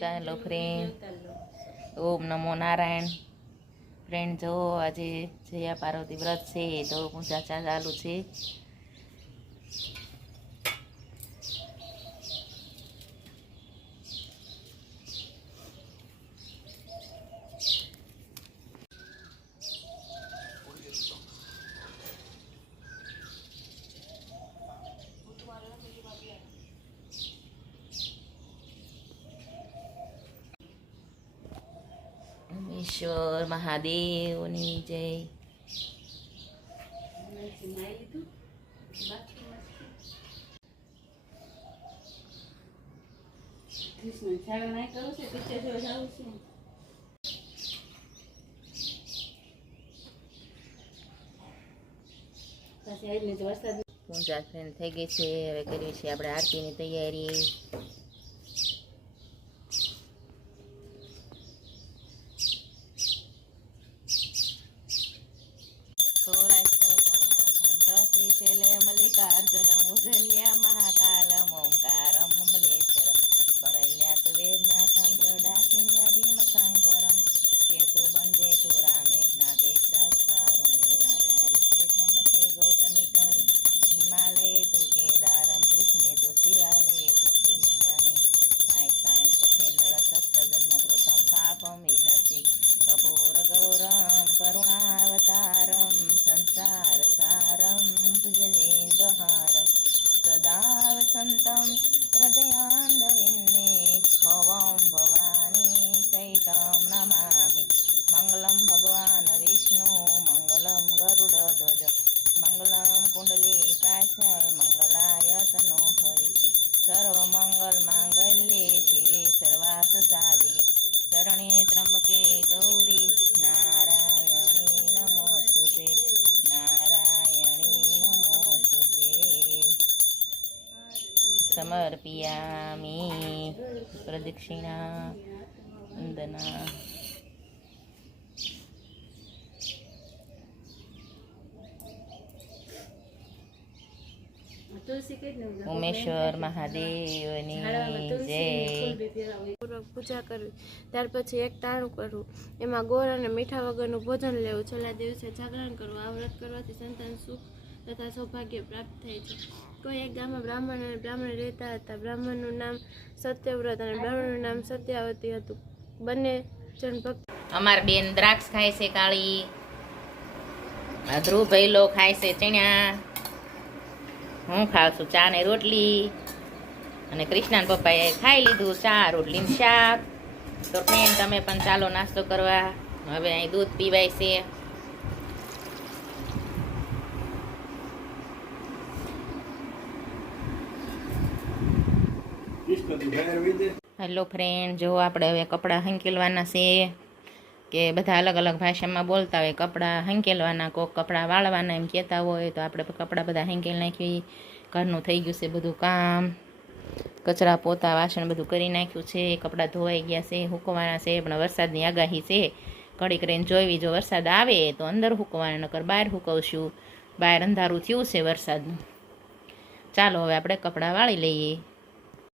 ચાલો ફ્રેન્ડ, ઓમ નમો નારાયણ. ફ્રેન્ડ જો આજે જયા પાર્વતી વ્રત છે તો પૂજા ચાલુ છે. ઈશ્વર મહાદેવની જય. પૂજા થઈ ગઈ છે. હવે કરીએ છીએ આપણે આરતીની તૈયારી. મલ્લિકાર્જુન મુજલ્યા મહાકાલમ ઓંકારમ મમલેશ્વર પરલ્યાત વેદના સંત ડાકિન્યાધીમ શંકરમ કેતુ બંધે તુ રામેશ નાગેશ દારુકારુણે વારણા વિશ્વે ત્રંબકે ગૌતમી ગૌરી હિમાલયે તુ કેદારમ ભૂષણે તુ શિવાલયે જ્યોતિલિંગાની નાયકાયન પથે નર સપ્ત જન્મ કૃતમ પાપમ વિનશી કપૂર ગૌરમ કરુણાવતારમ સંસાર સારમ ભુજગેન્દ્રહારમ સદા વસંતમ હૃદયાંદવિન્ને ભવમ ભવાની સહિતમ નમામિ મંગલમ ભગવાન વિષ્ણુ મંગલમ ગરુડધ્વજ મંગલમ કુંડલી કાશ્ય મંગલાયતનો હરિ સર્વમંગલ માંગલ્યે શિવે સર્વાર્થ સાધિકે શરણે ત્રંબકે ગૌરી નારાયણી નમોસ્તુતે નારાયણી નમોસ્તુતે સમર્પયામિ પ્રદક્ષિણા વંદના. ઉમેશ્વર મહાદેવની જય. પૂજા કરવી, ત્યાર પછી એક ટાણું કરવું, એમાં ગોળ અને મીઠા વગરનું ભોજન લેવું, છેલ્લા દિવસે જાગરણ કરવું. આ વ્રત કરવાથી સંતાન સુખ તથા સૌભાગ્ય પ્રાપ્ત થાય છે. કોઈ એક ગામમાં બ્રાહ્મણ અને બ્રાહ્મણ રહેતા હતા. બ્રાહ્મણનું નામ સત્યવ્રત અને બ્રાહ્મણનું નામ સત્યાવતી હતું. બંને જણ ભક્ત. અમાર બેન દ્રાક્ષ ખાય છે કાળી, ધ્રુવ ભૈલો ખાય છે ચણ્યા, હું ખાઉં છું ચા ને રોટલી, અને કૃષ્ણાન પપ્પાએ ખાઈ લીધું ચા રોટલી ને શાક. તો ફ્રેન્ડ તમે પણ ચાલો નાસ્તો કરવા. હવે અહીં દૂધ પીવાય છે. હેલો ફ્રેન્ડ, જો આપણે હવે કપડાં હંકેલવાના છે, કે બધા અલગ અલગ ભાષામાં બોલતા હોય. કપડાં હંકેલવાના, કોક કપડાં વાળવાના એમ કહેતા હોય. તો આપણે કપડાં બધા હંકેલ નાખી. ઘરનું થઈ ગયું છે બધું કામ, કચરા પોતા વાસણ બધું કરી નાખ્યું છે. કપડાં ધોવાઈ ગયા છે, સૂકવાના છે. પણ વરસાદની આગાહી છે, ઘડીક રહીને જોઈવી. જો વરસાદ આવે તો અંદર સૂકવાના, નકર બહાર સૂકવશું. બહાર અંધારું થયું છે વરસાદનું. ચાલો હવે આપણે કપડાં વાળી લઈએ.